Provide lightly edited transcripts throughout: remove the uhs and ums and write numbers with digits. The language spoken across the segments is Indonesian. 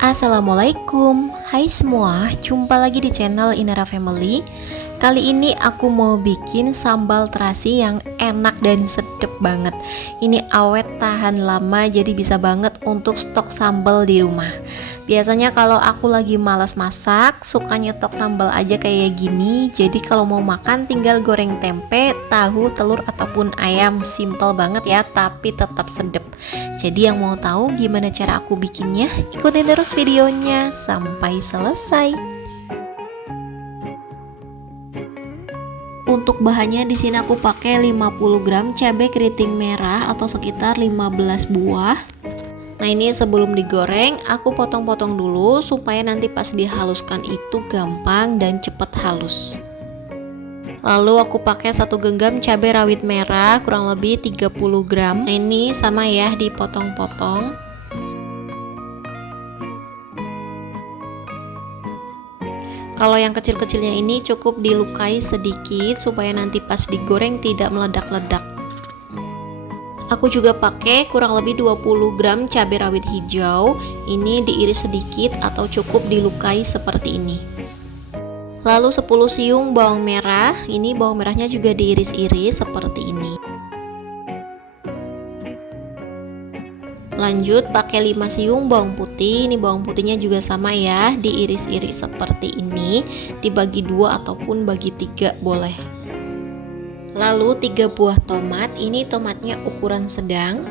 Assalamualaikum, hai semua, jumpa lagi di channel Inara Family. Kali ini aku mau bikin sambal terasi yang enak dan sedep banget. Ini awet tahan lama, jadi bisa banget untuk stok sambal di rumah. Biasanya kalau aku lagi malas masak, suka nyetok sambal aja kayak gini. Jadi kalau mau makan tinggal goreng tempe, tahu, telur ataupun ayam. Simple banget ya, tapi tetap sedep. Jadi yang mau tahu gimana cara aku bikinnya, ikutin terus videonya sampai selesai. Untuk bahannya di sini aku pakai 50 gram cabai keriting merah atau sekitar 15 buah. Nah, ini sebelum digoreng aku potong-potong dulu supaya nanti pas dihaluskan itu gampang dan cepet halus. Lalu aku pakai 1 genggam cabai rawit merah kurang lebih 30 gram. Nah, ini sama ya, dipotong-potong. Kalau yang kecil-kecilnya ini cukup dilukai sedikit supaya nanti pas digoreng tidak meledak-ledak. Aku juga pakai kurang lebih 20 gram cabai rawit hijau. Ini diiris sedikit atau cukup dilukai seperti ini. Lalu 10 siung bawang merah. Ini bawang merahnya juga diiris-iris seperti ini. Lanjut pakai 5 siung bawang putih. Ini bawang putihnya juga sama ya, diiris-iris seperti ini, dibagi 2 ataupun bagi 3 boleh. Lalu 3 buah tomat. Ini tomatnya ukuran sedang.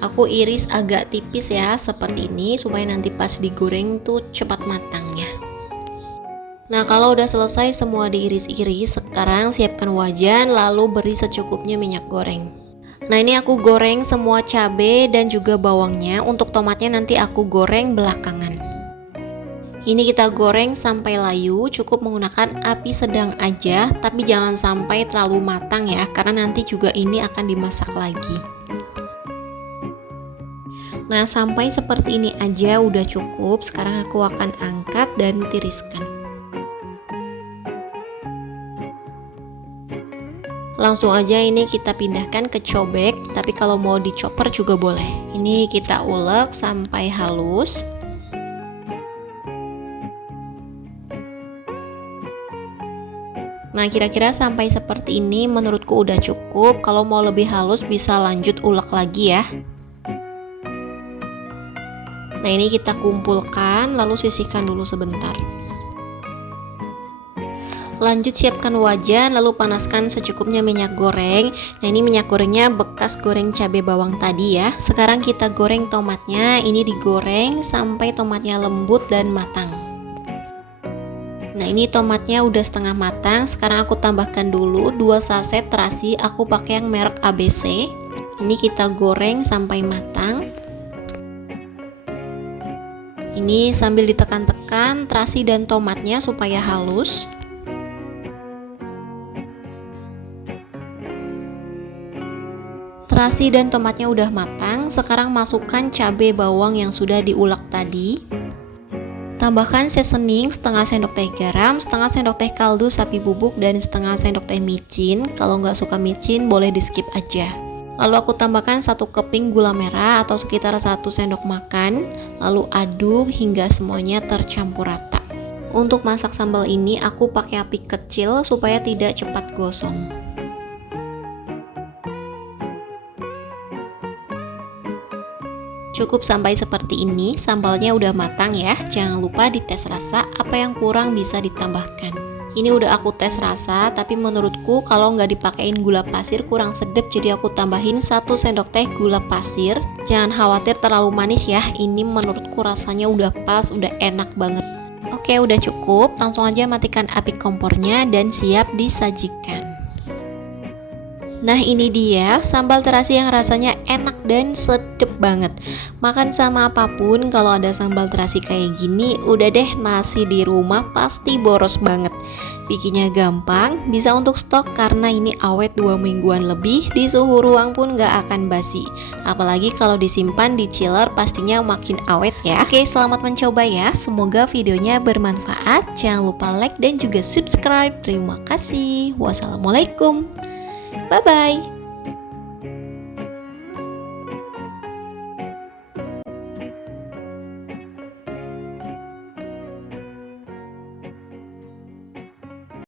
Aku iris agak tipis ya, seperti ini, supaya nanti pas digoreng tuh cepat matangnya. Nah, kalau udah selesai semua diiris-iris, sekarang siapkan wajan lalu beri secukupnya minyak goreng. Nah, ini aku goreng semua cabai dan juga bawangnya. Untuk tomatnya nanti aku goreng belakangan. Ini kita goreng sampai layu, cukup menggunakan api sedang aja, tapi jangan sampai terlalu matang ya, karena nanti juga ini akan dimasak lagi. Nah, sampai seperti ini aja udah cukup. Sekarang aku akan angkat dan tiriskan. Langsung aja ini kita pindahkan ke cobek, tapi kalau mau dicoper juga boleh. Ini kita ulek sampai halus. Nah, kira-kira sampai seperti ini menurutku udah cukup. Kalau mau lebih halus bisa lanjut ulek lagi ya. Nah, ini kita kumpulkan lalu sisihkan dulu sebentar. Lanjut siapkan wajan lalu panaskan secukupnya minyak goreng. Nah, ini minyak gorengnya bekas goreng cabai bawang tadi ya. Sekarang kita goreng tomatnya. Ini digoreng sampai tomatnya lembut dan matang. Nah, ini tomatnya udah setengah matang. Sekarang aku tambahkan dulu 2 saset terasi. Aku pakai yang merek ABC. Ini kita goreng sampai matang. Ini sambil ditekan-tekan terasi dan tomatnya supaya halus. Terasi dan tomatnya udah matang. Sekarang masukkan cabai bawang yang sudah diulek tadi. Tambahkan seasoning setengah sendok teh garam, setengah sendok teh kaldu sapi bubuk, dan setengah sendok teh micin. Kalau nggak suka micin boleh di skip aja. Lalu aku tambahkan 1 keping gula merah atau sekitar 1 sendok makan. Lalu aduk hingga semuanya tercampur rata. Untuk masak sambal ini aku pakai api kecil supaya tidak cepat gosong. Cukup sampai seperti ini, sambalnya udah matang ya. Jangan lupa dites rasa, apa yang kurang bisa ditambahkan. Ini udah aku tes rasa, tapi menurutku kalau nggak dipakein gula pasir kurang sedep, jadi aku tambahin 1 sendok teh gula pasir. Jangan khawatir terlalu manis ya, ini menurutku rasanya udah pas, udah enak banget. Oke, udah cukup, langsung aja matikan api kompornya dan siap disajikan. Nah, ini dia sambal terasi yang rasanya enak dan sedep banget. Makan sama apapun kalau ada sambal terasi kayak gini, udah deh, nasi di rumah pasti boros banget. Bikinnya gampang, bisa untuk stok karena ini awet 2 mingguan lebih, di suhu ruang pun gak akan basi. Apalagi kalau disimpan di chiller pastinya makin awet ya. Oke, selamat mencoba ya. Semoga videonya bermanfaat. Jangan lupa like dan juga subscribe. Terima kasih. Wassalamualaikum. Bye-bye.